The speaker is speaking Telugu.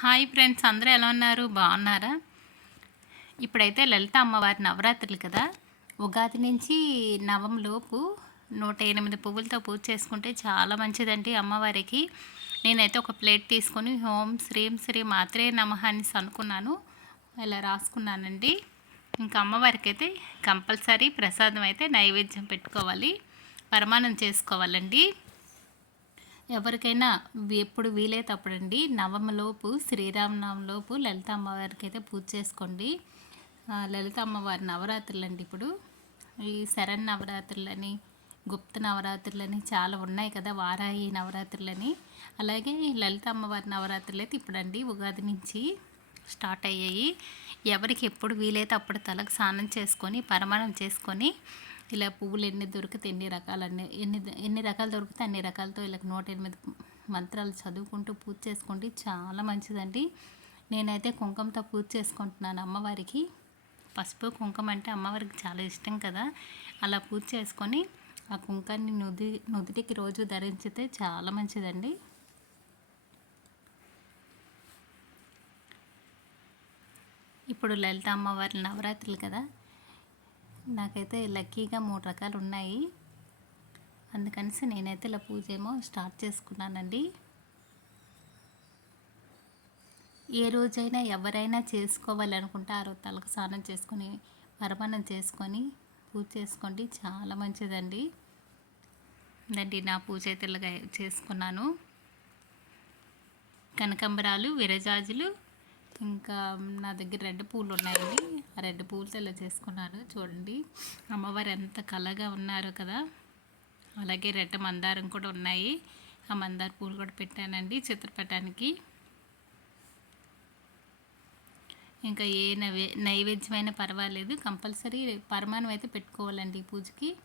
హాయ్ ఫ్రెండ్స్ అందరూ ఎలా ఉన్నారు? బాగున్నారా? ఇప్పుడైతే లలిత అమ్మవారి నవరాత్రులు కదా. ఉగాది నుంచి నవంలోపు నూట ఎనిమిది పువ్వులతో పూజ చేసుకుంటే చాలా మంచిదండి అమ్మవారికి. నేనైతే ఒక ప్లేట్ తీసుకొని హోం శ్రీం శ్రీ మాత్రే నమః అనేసి అనుకున్నాను. ఇలా రాసుకున్నానండి. ఇంకా అమ్మవారికి అయితే కంపల్సరీ ప్రసాదం అయితే నైవేద్యం పెట్టుకోవాలి. పరమానం చేసుకోవాలండి. ఎవరికైనా ఎప్పుడు వీలైతే అప్పుడండి నవమలోపు శ్రీరామనవమిలోపు లలిత అమ్మవారికి అయితే పూజ చేసుకోండి. లలిత అమ్మవారి నవరాత్రులు అండి ఇప్పుడు. ఈ శరణ్ నవరాత్రులని గుప్త నవరాత్రులని చాలా ఉన్నాయి కదా వారాయి నవరాత్రులని. అలాగే లలిత అమ్మవారి నవరాత్రులు అయితే ఇప్పుడండి ఉగాది నుంచి స్టార్ట్ అయ్యాయి. ఎవరికి ఎప్పుడు వీలైతే అప్పుడు తలకు స్నానం చేసుకొని పరమాణం చేసుకొని ఇలా పువ్వులు ఎన్ని దొరికితే ఎన్ని రకాలన్నీ ఎన్ని ఎన్ని రకాలు దొరికితే అన్ని రకాలతో ఇలా నూట ఎనిమిది మంత్రాలు చదువుకుంటూ పూజ చేసుకోండి చాలా మంచిదండి. నేనైతే కుంకుమతో పూజ చేసుకుంటున్నాను అమ్మవారికి. పసుపు కుంకుమ అంటే అమ్మవారికి చాలా ఇష్టం కదా. అలా పూజ చేసుకొని ఆ కుంకాన్ని నుది నుదుటికి రోజు ధరించితే చాలా మంచిదండి. ఇప్పుడు లలిత అమ్మవారి నవరాత్రులు కదా. నాకైతే లక్కీగా మూడు రకాలు ఉన్నాయి. అందుకనిసి నేనైతే ఇలా పూజ ఏమో స్టార్ట్ చేసుకున్నానండి. ఏ రోజైనా ఎవరైనా చేసుకోవాలనుకుంటే ఆ రోజు తలకు స్నానం చేసుకొని పరమాన్నం చేసుకొని పూజ చేసుకోండి. చాలా మంచిదండి. దండి నా పూజ అయితే ఇలాగ చేసుకున్నాను. కనకంబరాలు విరజాజులు ఇంకా నా దగ్గర రెడ్ పూలు ఉన్నాయండి ఆ రెడ్ పూలతో ఇలా చేసుకున్నాను. చూడండి. అమ్మవారు ఎంత కలగా ఉన్నారు కదా. అలాగే రెడ్ మందారం కూడా ఉన్నాయి. ఆ మందార పూలు కూడా పెట్టానండి చిత్రపటానికి. ఇంకా ఏ నైవే నైవేద్యమైనా పర్వాలేదు. కంపల్సరీ పరమాణం అయితే పెట్టుకోవాలండి ఈ పూజకి.